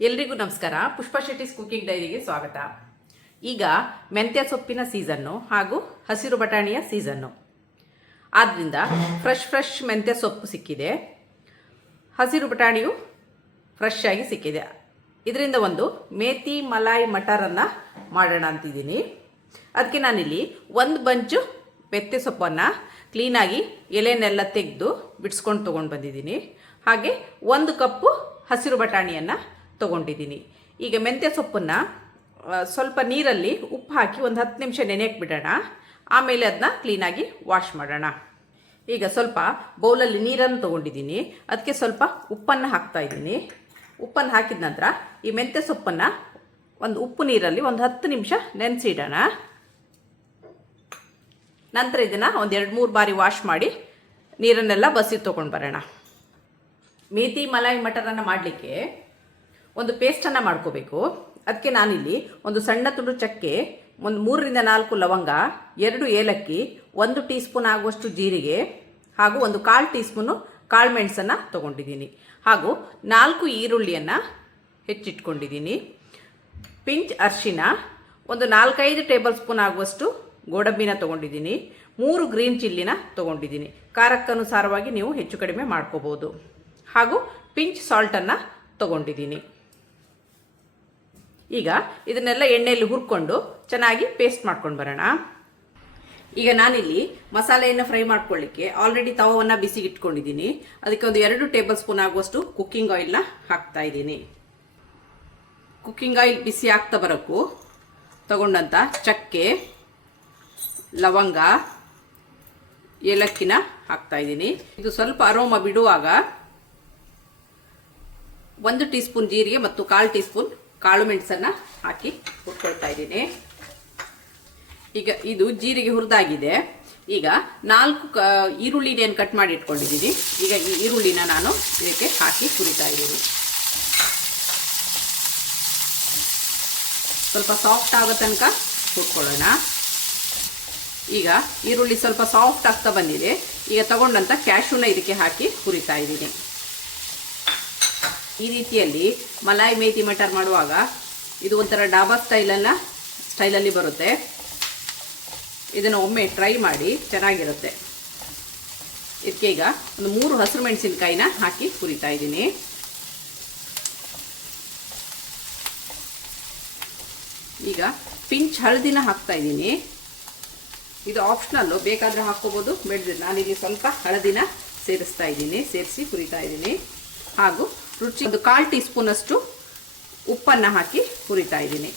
ಎಲ್ರಿಗೂ ನಮಸ್ಕಾರ. ಪುಷ್ಪಾ ಶೆಟ್ಟಿಸ್ ಕುಕಿಂಗ್ ಡೈರಿಗೆ ಸ್ವಾಗತ. ಈಗ ಮೆಂತ್ಯ ಸೊಪ್ಪಿನ ಸೀಸನ್ನು ಹಾಗೂ ಹಸಿರು ಬಟಾಣಿಯ ಸೀಸನ್ನು ಆದ್ದರಿಂದ ಫ್ರೆಶ್ ಮೆಂತ್ಯ ಸೊಪ್ಪು ಸಿಕ್ಕಿದೆ, ಹಸಿರು ಬಟಾಣಿಯು ಫ್ರೆಶ್ ಆಗಿ ಸಿಕ್ಕಿದೆ. ಇದರಿಂದ ಒಂದು ಮೇಥಿ ಮಲಾಯಿ ಮಟರನ್ನು ಮಾಡೋಣ ಅಂತಿದ್ದೀನಿ. ಅದಕ್ಕೆ ನಾನಿಲ್ಲಿ ಒಂದು ಬಂಚು ಮೆಂತ್ಯ ಸೊಪ್ಪನ್ನು ಕ್ಲೀನಾಗಿ ಎಲೆನೆಲ್ಲ ತೆಗೆದು ಬಿಡಿಸ್ಕೊಂಡು ತೊಗೊಂಡು ಬಂದಿದ್ದೀನಿ. ಹಾಗೆ 1 ಕಪ್ಪು ಹಸಿರು ಬಟಾಣಿಯನ್ನು ತೊಗೊಂಡಿದ್ದೀನಿ. ಈಗ ಮೆಂತ್ಯ ಸೊಪ್ಪನ್ನು ಸ್ವಲ್ಪ ನೀರಲ್ಲಿ ಉಪ್ಪು ಹಾಕಿ ಒಂದು 10 ನಿಮಿಷ ನೆನೆಯಕ್ಕೆ ಬಿಡೋಣ. ಆಮೇಲೆ ಅದನ್ನ ಕ್ಲೀನಾಗಿ ವಾಶ್ ಮಾಡೋಣ. ಈಗ ಸ್ವಲ್ಪ ಬೌಲಲ್ಲಿ ನೀರನ್ನು ತೊಗೊಂಡಿದ್ದೀನಿ, ಅದಕ್ಕೆ ಸ್ವಲ್ಪ ಉಪ್ಪನ್ನು ಹಾಕ್ತಾಯಿದ್ದೀನಿ. ಉಪ್ಪನ್ನು ಹಾಕಿದ ನಂತರ ಈ ಮೆಂತ್ಯ ಸೊಪ್ಪನ್ನು ಒಂದು ಉಪ್ಪು ನೀರಲ್ಲಿ ಒಂದು 10 ನಿಮಿಷ ನೆನೆಸಿಡೋಣ. ನಂತರ ಇದನ್ನು ಒಂದು 2-3 ಬಾರಿ ವಾಶ್ ಮಾಡಿ ನೀರನ್ನೆಲ್ಲ ಬಸಿ ತೊಗೊಂಡು ಬರೋಣ. ಮೇಥಿ ಮಲಾಯಿ ಮಟರನ್ನು ಮಾಡಲಿಕ್ಕೆ ಒಂದು ಪೇಸ್ಟನ್ನು ಮಾಡ್ಕೋಬೇಕು. ಅದಕ್ಕೆ ನಾನಿಲ್ಲಿ ಒಂದು ಸಣ್ಣ ತುಂಡು ಚಕ್ಕೆ, ಒಂದು 3ರಿಂದ 4 ಲವಂಗ, 2 ಏಲಕ್ಕಿ, 1 ಟೀ ಸ್ಪೂನ್ ಆಗುವಷ್ಟು ಜೀರಿಗೆ ಹಾಗೂ ಒಂದು 1/4 ಟೀ ಸ್ಪೂನು ಕಾಳು ಮೆಣಸನ್ನು ತೊಗೊಂಡಿದ್ದೀನಿ. ಹಾಗೂ 4 ಈರುಳ್ಳಿಯನ್ನು ಹೆಚ್ಚಿಟ್ಕೊಂಡಿದ್ದೀನಿ. ಪಿಂಚ್ ಅರಿಶಿನ, ಒಂದು 4-5 ಟೇಬಲ್ ಸ್ಪೂನ್ ಆಗುವಷ್ಟು ಗೋಡಂಬಿನ ತೊಗೊಂಡಿದ್ದೀನಿ. 3 ಗ್ರೀನ್ ಚಿಲ್ಲಿನ ತೊಗೊಂಡಿದ್ದೀನಿ. ಖಾರಕ್ಕನುಸಾರವಾಗಿ ನೀವು ಹೆಚ್ಚು ಕಡಿಮೆ ಮಾಡ್ಕೋಬೋದು. ಹಾಗೂ ಪಿಂಚ್ ಸಾಲ್ಟನ್ನು ತೊಗೊಂಡಿದ್ದೀನಿ. ಈಗ ಇದನ್ನೆಲ್ಲ ಎಣ್ಣೆಯಲ್ಲಿ ಹುರ್ಕೊಂಡು ಚೆನ್ನಾಗಿ ಪೇಸ್ಟ್ ಮಾಡ್ಕೊಂಡು ಬರೋಣ. ಈಗ ನಾನಿಲ್ಲಿ ಮಸಾಲೆಯನ್ನು ಫ್ರೈ ಮಾಡ್ಕೊಳ್ಳಿಕ್ಕೆ ಆಲ್ರೆಡಿ ತವವನ್ನು ಬಿಸಿಗೆ ಇಟ್ಕೊಂಡಿದ್ದೀನಿ. ಅದಕ್ಕೆ ಒಂದು 2 ಟೇಬಲ್ ಸ್ಪೂನ್ ಆಗುವಷ್ಟು ಕುಕ್ಕಿಂಗ್ ಆಯಿಲ್ನ ಹಾಕ್ತಾ ಇದ್ದೀನಿ. ಕುಕ್ಕಿಂಗ್ ಆಯಿಲ್ ಬಿಸಿ ಆಗ್ತಾ ಬರೋಕ್ಕೂ ತಗೊಂಡಂಥ ಚಕ್ಕೆ, ಲವಂಗ, ಏಲಕ್ಕಿನ ಹಾಕ್ತಾ ಇದ್ದೀನಿ. ಇದು ಸ್ವಲ್ಪ ಅರೋಮ ಬಿಡುವಾಗ 1 ಟೀ ಸ್ಪೂನ್ ಜೀರಿಗೆ ಮತ್ತು 1/4 ಟೀ ಸ್ಪೂನ್ ಕಾಳು ಮೆಣಸನ್ನು ಹಾಕಿ ಹುರ್ಕೊಳ್ತಾ ಇದ್ದೀನಿ. ಈಗ ಇದು ಜೀರಿಗೆ ಹುರಿದಾಗಿದೆ. ಈಗ 4 ಈರುಳ್ಳಿನೇನು ಕಟ್ ಮಾಡಿ ಇಟ್ಕೊಂಡಿದ್ದೀನಿ. ಈಗ ಈ ಈರುಳ್ಳಿನ ನಾನು ಇದಕ್ಕೆ ಹಾಕಿ ಹುರಿತಾ ಇದ್ದೀನಿ. ಸ್ವಲ್ಪ ಸಾಫ್ಟ್ ಆಗೋ ತನಕ ಹುರ್ಕೊಳ್ಳೋಣ. ಈಗ ಈರುಳ್ಳಿ ಸ್ವಲ್ಪ ಸಾಫ್ಟ್ ಆಗ್ತಾ ಬಂದಿದೆ. ಈಗ ತಗೊಂಡಂಥ ಕ್ಯಾಶೂನ ಇದಕ್ಕೆ ಹಾಕಿ ಹುರಿತಾ ಇದ್ದೀನಿ. ಈ ರೀತಿಯಲ್ಲಿ ಮಲಾಯಿ ಮೇಥಿ ಮಟರ್ ಮಾಡುವಾಗ ಇದು ಒಂಥರ ಡಾಬಾ ಸ್ಟೈಲಲ್ಲಿ ಬರುತ್ತೆ. ಇದನ್ನು ಒಮ್ಮೆ ಟ್ರೈ ಮಾಡಿ, ಚೆನ್ನಾಗಿರುತ್ತೆ. ಇದಕ್ಕೆ ಈಗ ಒಂದು 3 ಹಸಿರು ಮೆಣಸಿನಕಾಯಿನ ಹಾಕಿ ಹುರಿತಾ ಇದ್ದೀನಿ. ಈಗ ಪಿಂಚ್ ಹಳದಿನ ಹಾಕ್ತಾ ಇದ್ದೀನಿ. ಇದು ಆಪ್ಷನಲ್ಲು, ಬೇಕಾದರೆ ಹಾಕ್ಕೋಬೋದು, ಬೇಡದಿಲ್ಲ. ನಾನಿಲ್ಲಿ ಸ್ವಲ್ಪ ಹಳದಿನ ಸೇರಿಸ್ತಾ ಇದ್ದೀನಿ, ಸೇರಿಸಿ ಹುರಿತಾ ಇದ್ದೀನಿ. ಹಾಗೂ ರುಚಿ ಒಂದು 1/4 ಟೀ ಸ್ಪೂನ್ ಅಷ್ಟು ಉಪ್ಪನ್ನು ಹಾಕಿ ಹುರಿತಾ ಇದ್ದೀನಿ.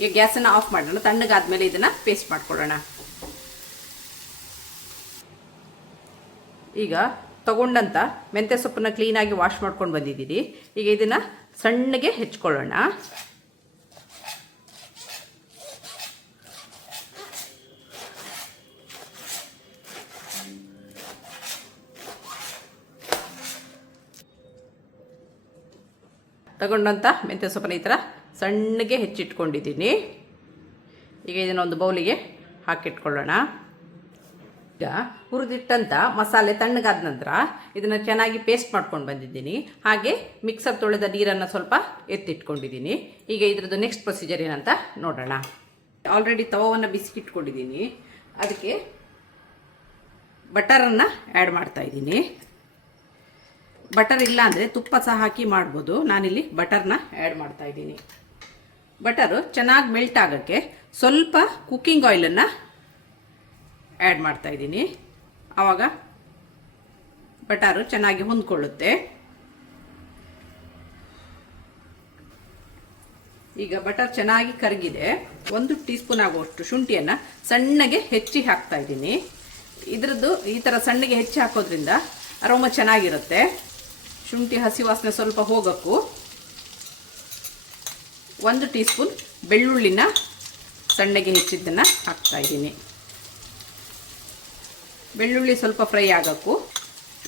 ಈಗ ಗ್ಯಾಸನ್ನು ಆಫ್ ಮಾಡೋಣ. ತಣ್ಣಗಾದ್ಮೇಲೆ ಇದನ್ನು ಪೇಸ್ಟ್ ಮಾಡ್ಕೊಳ್ಳೋಣ. ಈಗ ತಗೊಂಡಂಥ ಮೆಂತ್ಯ ಸೊಪ್ಪನ್ನು ಕ್ಲೀನಾಗಿ ವಾಶ್ ಮಾಡ್ಕೊಂಡು ಬಂದಿದ್ದೀನಿ. ಈಗ ಇದನ್ನು ಸಣ್ಣಗೆ ಹೆಚ್ಕೊಳ್ಳೋಣ. ತಗೊಂಡಂಥ ಮೆಂತ್ಯ ಸೊಪ್ಪನ್ನ ಈ ಥರ ಸಣ್ಣಗೆ ಹೆಚ್ಚಿಟ್ಕೊಂಡಿದ್ದೀನಿ. ಈಗ ಇದನ್ನು ಒಂದು ಬೌಲಿಗೆ ಹಾಕಿಟ್ಕೊಳ್ಳೋಣ. ಈಗ ಹುರಿದಿಟ್ಟಂಥ ಮಸಾಲೆ ತಣ್ಣಗಾದ ನಂತರ ಇದನ್ನು ಚೆನ್ನಾಗಿ ಪೇಸ್ಟ್ ಮಾಡ್ಕೊಂಡು ಬಂದಿದ್ದೀನಿ. ಹಾಗೆ ಮಿಕ್ಸರ್ ತೊಳೆದ ನೀರನ್ನು ಸ್ವಲ್ಪ ಎತ್ತಿಟ್ಕೊಂಡಿದ್ದೀನಿ. ಈಗ ಇದ್ರದ್ದು ನೆಕ್ಸ್ಟ್ ಪ್ರೊಸೀಜರ್ ಏನಂತ ನೋಡೋಣ. ಆಲ್ರೆಡಿ ತವವನ್ನು ಬಿಸಿಗಿಟ್ಕೊಂಡಿದ್ದೀನಿ. ಅದಕ್ಕೆ ಬಟರನ್ನು ಆ್ಯಡ್ ಮಾಡ್ತಾಯಿದ್ದೀನಿ. ಬಟರ್ ಇಲ್ಲ ಅಂದರೆ ತುಪ್ಪ ಸಹ ಹಾಕಿ ಮಾಡ್ಬೋದು. ನಾನಿಲ್ಲಿ ಬಟರ್ನ ಆ್ಯಡ್ ಮಾಡ್ತಾ ಇದ್ದೀನಿ. ಬಟರು ಚೆನ್ನಾಗಿ ಮೆಲ್ಟ್ ಆಗೋಕ್ಕೆ ಸ್ವಲ್ಪ ಕುಕ್ಕಿಂಗ್ ಆಯಿಲನ್ನು ಆ್ಯಡ್ ಮಾಡ್ತಾ ಇದ್ದೀನಿ. ಆವಾಗ ಬಟರು ಚೆನ್ನಾಗಿ ಹೊಂದ್ಕೊಳ್ಳುತ್ತೆ. ಈಗ ಬಟರ್ ಚೆನ್ನಾಗಿ ಕರಗಿದೆ. 1 ಟೀ ಸ್ಪೂನ್ ಆಗುವಷ್ಟು ಶುಂಠಿಯನ್ನು ಸಣ್ಣಗೆ ಹೆಚ್ಚಿ ಹಾಕ್ತಾ ಇದ್ದೀನಿ. ಇದರದ್ದು ಈ ಥರ ಸಣ್ಣಗೆ ಹೆಚ್ಚಿ ಹಾಕೋದ್ರಿಂದ ಅರೋಮ ಚೆನ್ನಾಗಿರುತ್ತೆ. ಶುಂಠಿ ಹಸಿ ವಾಸನೆ ಸ್ವಲ್ಪ ಹೋಗೋಕ್ಕೂ 1 ಟೀ ಸ್ಪೂನ್ ಬೆಳ್ಳುಳ್ಳಿನ ಸಣ್ಣಗೆ ಹೆಚ್ಚಿದ್ದನ್ನು ಹಾಕ್ತಾ ಇದ್ದೀನಿ. ಬೆಳ್ಳುಳ್ಳಿ ಸ್ವಲ್ಪ ಫ್ರೈ ಆಗೋಕ್ಕೂ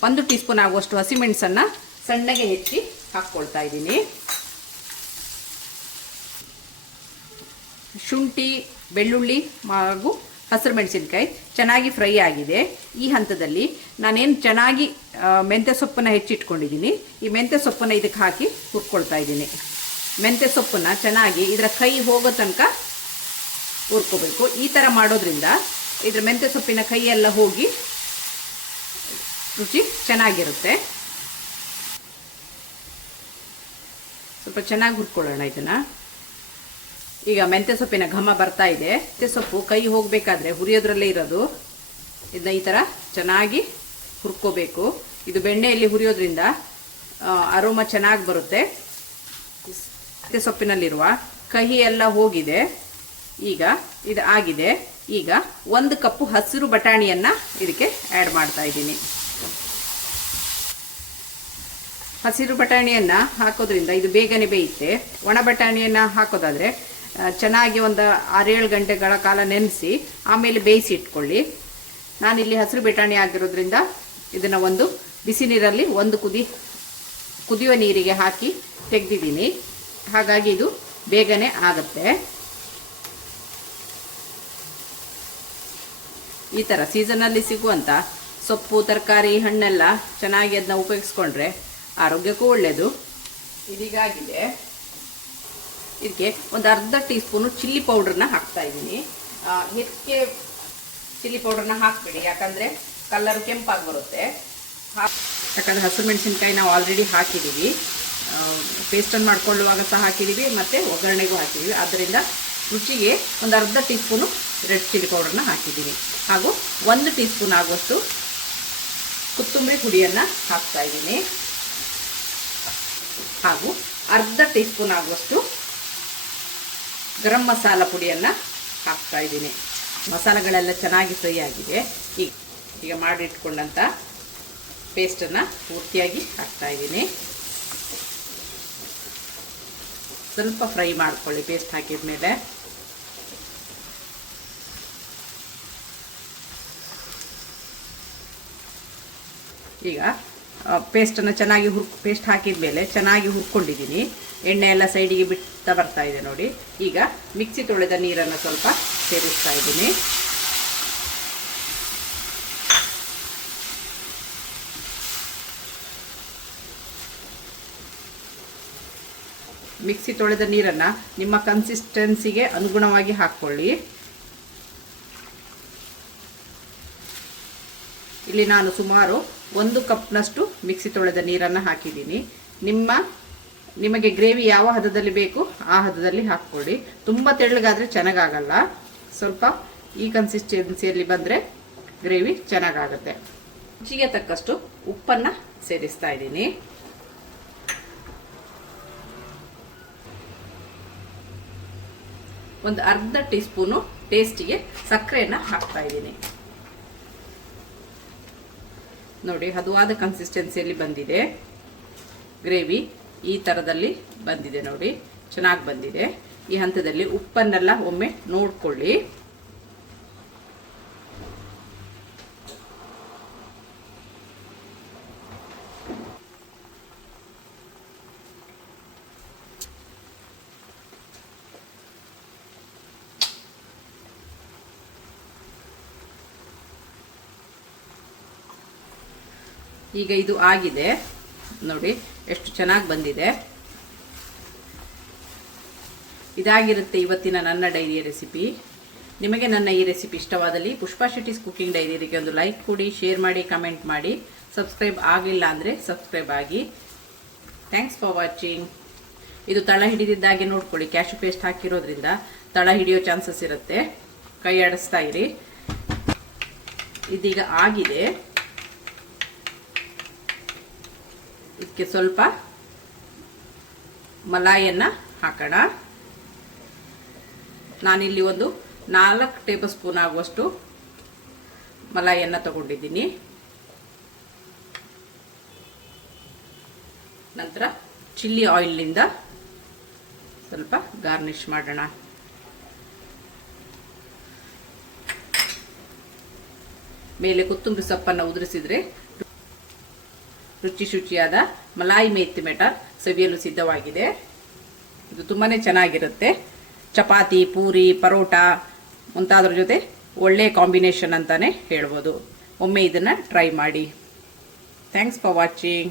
1 ಟೀ ಸ್ಪೂನ್ ಆಗುವಷ್ಟು ಹಸಿಮೆಣಸನ್ನು ಸಣ್ಣಗೆ ಹೆಚ್ಚಿ ಹಾಕ್ಕೊಳ್ತಾ ಇದ್ದೀನಿ. ಶುಂಠಿ, ಬೆಳ್ಳುಳ್ಳಿ ಹಾಗೂ ಹಸಿರು ಮೆಣಸಿನಕಾಯಿ ಚೆನ್ನಾಗಿ ಫ್ರೈ ಆಗಿದೆ. ಈ ಹಂತದಲ್ಲಿ ನಾನೇನು ಚೆನ್ನಾಗಿ ಮೆಂತ್ಯ ಸೊಪ್ಪನ್ನು ಹೆಚ್ಚಿಟ್ಕೊಂಡಿದ್ದೀನಿ. ಈ ಮೆಂತ್ಯ ಸೊಪ್ಪನ್ನು ಇದಕ್ಕೆ ಹಾಕಿ ಹುರ್ಕೊಳ್ತಾ ಇದ್ದೀನಿ. ಮೆಂತ್ಯ ಸೊಪ್ಪನ್ನು ಚೆನ್ನಾಗಿ ಇದರ ಕೈ ಹೋಗೋ ತನಕ ಹುರ್ಕೋಬೇಕು. ಈ ಥರ ಮಾಡೋದ್ರಿಂದ ಇದರ ಮೆಂತ್ಯ ಸೊಪ್ಪಿನ ಕೈ ಎಲ್ಲ ಹೋಗಿ ರುಚಿ ಚೆನ್ನಾಗಿರುತ್ತೆ. ಸ್ವಲ್ಪ ಚೆನ್ನಾಗಿ ಹುರ್ಕೊಳ್ಳೋಣ ಇದನ್ನು. ಈಗ ಮೆಂತ್ಯ ಸೊಪ್ಪಿನ ಘಮ ಬರ್ತಾ ಇದೆ. ಮೆಂತ್ಯ ಸೊಪ್ಪು ಕೈ ಹೋಗಬೇಕಾದ್ರೆ ಹುರಿಯೋದ್ರಲ್ಲೇ ಇರೋದು. ಇದನ್ನ ಈ ಥರ ಚೆನ್ನಾಗಿ ಹುರ್ಕೋಬೇಕು. ಇದು ಬೆಣ್ಣೆಯಲ್ಲಿ ಹುರಿಯೋದ್ರಿಂದ ಅರೋಮ ಚೆನ್ನಾಗಿ ಬರುತ್ತೆ. ಮೆಂತ್ಯ ಸೊಪ್ಪಿನಲ್ಲಿರುವ ಕಹಿ ಎಲ್ಲ ಹೋಗಿದೆ. ಈಗ ಇದು ಆಗಿದೆ. ಈಗ 1 ಕಪ್ಪು ಹಸಿರು ಬಟಾಣಿಯನ್ನು ಇದಕ್ಕೆ ಆ್ಯಡ್ ಮಾಡ್ತಾ ಇದ್ದೀನಿ. ಹಸಿರು ಬಟಾಣಿಯನ್ನು ಹಾಕೋದ್ರಿಂದ ಇದು ಬೇಗನೆ ಬೇಯುತ್ತೆ. ಒಣ ಬಟಾಣಿಯನ್ನು ಹಾಕೋದಾದರೆ ಚೆನ್ನಾಗಿ ಒಂದು 6-7 ಗಂಟೆಗಳ ಕಾಲ ನೆನೆಸಿ ಆಮೇಲೆ ಬೇಯಿಸಿ ಇಟ್ಕೊಳ್ಳಿ. ನಾನಿಲ್ಲಿ ಹಸಿರು ಬಟಾಣಿ ಆಗಿರೋದ್ರಿಂದ ಇದನ್ನು ಒಂದು ಬಿಸಿ ನೀರಲ್ಲಿ ಕುದಿಯುವ ನೀರಿಗೆ ಹಾಕಿ ತೆಗೆದಿದ್ದೀನಿ. ಹಾಗಾಗಿ ಇದು ಬೇಗನೆ ಆಗುತ್ತೆ. ಈ ಥರ ಸೀಸನಲ್ಲಿ ಸಿಗುವಂಥ ಸೊಪ್ಪು, ತರಕಾರಿ, ಹಣ್ಣೆಲ್ಲ ಚೆನ್ನಾಗಿ ಅದನ್ನ ಉಪಯೋಗಿಸ್ಕೊಂಡ್ರೆ ಆರೋಗ್ಯಕ್ಕೂ ಒಳ್ಳೆಯದು. ಇದೀಗಾಗಿದೆ. ಇದಕ್ಕೆ ಒಂದು ಅರ್ಧ ಟೀ ಸ್ಪೂನು ಚಿಲ್ಲಿ ಪೌಡ್ರನ್ನ ಹಾಕ್ತಾ ಇದ್ದೀನಿ. ಹೆಚ್ಚಿಗೆ ಚಿಲ್ಲಿ ಪೌಡ್ರನ್ನ ಹಾಕಬೇಡಿ, ಯಾಕಂದರೆ ಕಲ್ಲರು ಕೆಂಪಾಗಿ ಬರುತ್ತೆ. ಯಾಕಂದರೆ ಹಸಿರು ಮೆಣಸಿನ್ಕಾಯಿ ನಾವು ಆಲ್ರೆಡಿ ಹಾಕಿದ್ದೀವಿ. ಪೇಸ್ಟನ್ನು ಮಾಡ್ಕೊಳ್ಳುವಾಗ ಸಹ ಹಾಕಿದ್ದೀವಿ ಮತ್ತು ಒಗ್ಗರಣೆಗೂ ಹಾಕಿದ್ದೀವಿ. ಆದ್ದರಿಂದ ರುಚಿಗೆ ಒಂದು ಅರ್ಧ ಟೀ ಸ್ಪೂನು ರೆಡ್ ಚಿಲ್ಲಿ ಪೌಡ್ರನ್ನ ಹಾಕಿದ್ದೀನಿ. ಹಾಗೂ 1 ಟೀ ಸ್ಪೂನ್ ಆಗುವಷ್ಟು ಕೊತ್ತಂಬರಿ ಪುಡಿಯನ್ನು ಹಾಕ್ತಾ ಇದ್ದೀನಿ. ಹಾಗೂ ಅರ್ಧ ಟೀ ಸ್ಪೂನ್ ಆಗುವಷ್ಟು ಗರಂ ಮಸಾಲ ಪುಡಿಯನ್ನು ಹಾಕ್ತಾ ಇದ್ದೀನಿ. ಮಸಾಲೆಗಳೆಲ್ಲ ಚೆನ್ನಾಗಿ ಫ್ರೈ ಆಗಿದೆ. ಈಗ ಮಾಡಿಟ್ಕೊಂಡಂಥ ಪೇಸ್ಟನ್ನು ಪೂರ್ತಿಯಾಗಿ ಹಾಕ್ತಾ ಇದ್ದೀನಿ. ಸ್ವಲ್ಪ ಫ್ರೈ ಮಾಡ್ಕೊಳ್ಳಿ ಪೇಸ್ಟ್ ಹಾಕಿದ ಮೇಲೆ. ಈಗ ಪೇಸ್ಟನ್ನು ಚೆನ್ನಾಗಿ ಪೇಸ್ಟ್ ಹಾಕಿದ ಮೇಲೆ ಚೆನ್ನಾಗಿ ಹುರ್ಕೊಂಡಿದ್ದೀನಿ. ಎಣ್ಣೆ ಎಲ್ಲ ಸೈಡಿಗೆ ಬಿಡ್ತಾ ಬರ್ತಾ ಇದೆ ನೋಡಿ. ಈಗ ಮಿಕ್ಸಿ ತೊಳೆದ ನೀರನ್ನು ಸ್ವಲ್ಪ ಸೇರಿಸ್ತಾ ಇದ್ದೀನಿ. ಮಿಕ್ಸಿ ತೊಳೆದ ನೀರನ್ನು ನಿಮ್ಮ ಕನ್ಸಿಸ್ಟೆನ್ಸಿಗೆ ಅನುಗುಣವಾಗಿ ಹಾಕ್ಕೊಳ್ಳಿ. ಇಲ್ಲಿ ನಾನು ಸುಮಾರು 1 ಕಪ್ನಷ್ಟು ಮಿಕ್ಸಿ ತೊಳೆದ ನೀರನ್ನು ಹಾಕಿದ್ದೀನಿ. ನಿಮಗೆ ಗ್ರೇವಿ ಯಾವ ಹದದಲ್ಲಿ ಬೇಕು ಆ ಹದದಲ್ಲಿ ಹಾಕ್ಕೊಳ್ಳಿ. ತುಂಬ ತೆಳ್ಳಗಾದರೆ ಚೆನ್ನಾಗಾಗಲ್ಲ. ಸ್ವಲ್ಪ ಈ ಕನ್ಸಿಸ್ಟೆನ್ಸಿಯಲ್ಲಿ ಬಂದರೆ ಗ್ರೇವಿ ಚೆನ್ನಾಗಾಗುತ್ತೆ. ರುಚಿಗೆ ತಕ್ಕಷ್ಟು ಉಪ್ಪನ್ನು ಸೇರಿಸ್ತಾ ಇದ್ದೀನಿ. ಒಂದು ಅರ್ಧ ಟೀ ಸ್ಪೂನು ಟೇಸ್ಟಿಗೆ ಸಕ್ಕರೆಯನ್ನು ಹಾಕ್ತಾ ಇದ್ದೀನಿ. ನೋಡಿ, ಹದವಾದ ಕನ್ಸಿಸ್ಟೆನ್ಸಿಯಲ್ಲಿ ಬಂದಿದೆ. ಗ್ರೇವಿ ಈ ಥರದಲ್ಲಿ ಬಂದಿದೆ ನೋಡಿ, ಚೆನ್ನಾಗಿ ಬಂದಿದೆ. ಈ ಹಂತದಲ್ಲಿ ಉಪ್ಪನ್ನೆಲ್ಲ ಒಮ್ಮೆ ನೋಡ್ಕೊಳ್ಳಿ. ಈಗ ಇದು ಆಗಿದೆ ನೋಡಿ, ಎಷ್ಟು ಚೆನ್ನಾಗಿ ಬಂದಿದೆ. ಇದಾಗಿರುತ್ತೆ ಇವತ್ತಿನ ನನ್ನ ಡೈರಿಯ ರೆಸಿಪಿ. ನಿಮಗೆ ನನ್ನ ಈ ರೆಸಿಪಿ ಇಷ್ಟವಾದಲ್ಲಿ ಪುಷ್ಪಾ ಶೆಟ್ಟಿಸ್ ಕುಕಿಂಗ್ ಡೈರಿಗೆ ಒಂದು ಲೈಕ್ ಕೊಡಿ, ಶೇರ್ ಮಾಡಿ, ಕಮೆಂಟ್ ಮಾಡಿ. ಸಬ್ಸ್ಕ್ರೈಬ್ ಆಗಿಲ್ಲ ಅಂದರೆ ಸಬ್ಸ್ಕ್ರೈಬ್ ಆಗಿ. Thanks for watching. ಇದು ತಳ ಹಿಡಿದಿದ್ದಾಗೆ ನೋಡ್ಕೊಳ್ಳಿ. ಕ್ಯಾಶು ಪೇಸ್ಟ್ ಹಾಕಿರೋದ್ರಿಂದ ತಳ ಹಿಡಿಯೋ ಚಾನ್ಸಸ್ ಇರುತ್ತೆ. ಕೈ ಆಡಿಸ್ತಾ ಇರಿ. ಇದೀಗ ಆಗಿದೆ. ಇದಕ್ಕೆ ಸ್ವಲ್ಪ ಮಲಾಯಿಯನ್ನು ಹಾಕೋಣ. ನಾನಿಲ್ಲಿ ಒಂದು 4 ಟೇಬಲ್ ಸ್ಪೂನ್ ಆಗುವಷ್ಟು ಮಲಾಯಿಯನ್ನು ತಗೊಂಡಿದ್ದೀನಿ. ನಂತರ ಚಿಲ್ಲಿ ಆಯಿಲ್ನಿಂದ ಸ್ವಲ್ಪ ಗಾರ್ನಿಷ್ ಮಾಡೋಣ. ಮೇಲೆ ಕೊತ್ತಂಬರಿ ಸೊಪ್ಪನ್ನು ಉದುರಿಸಿದ್ರೆ ಶುಚಿಯಾದ ಮಲಾಯಿ ಮೇಥಿ ಮೆಟರ್ ಸವಿಯಲು ಸಿದ್ಧವಾಗಿದೆ. ಇದು ತುಂಬಾ ಚೆನ್ನಾಗಿರುತ್ತೆ. ಚಪಾತಿ, ಪೂರಿ, ಪರೋಟ ಮುಂತಾದ್ರ ಜೊತೆ ಒಳ್ಳೆಯ ಕಾಂಬಿನೇಷನ್ ಅಂತಾನೆ ಹೇಳ್ಬೋದು. ಒಮ್ಮೆ ಇದನ್ನು ಟ್ರೈ ಮಾಡಿ. Thanks for watching.